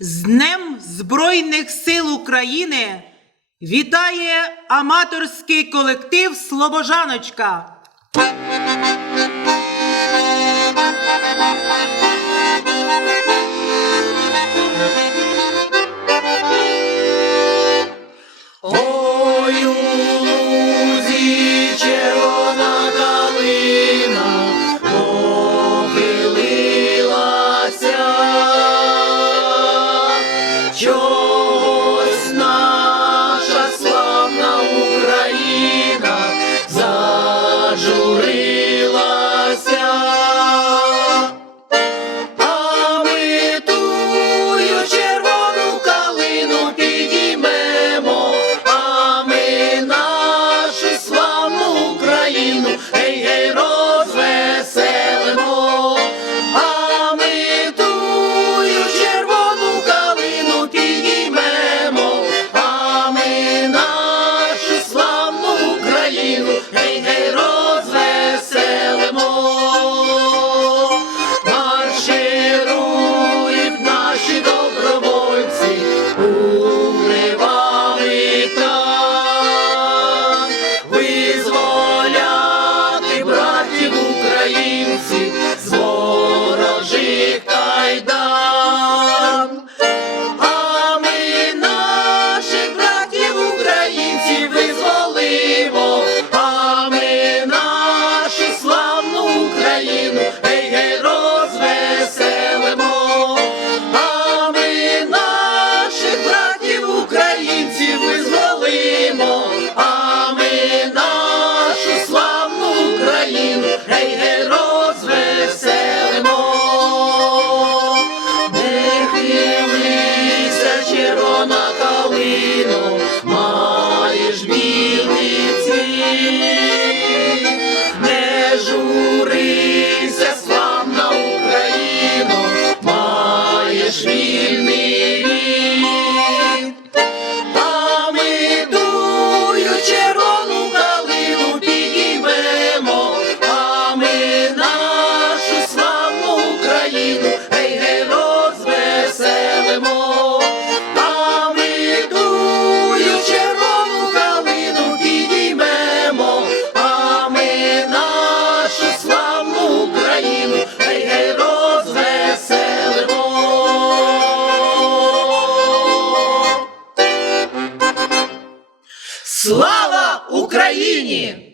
З Днем Збройних сил України вітає аматорський колектив Слобожаночка. Музика 就。Слава Україні!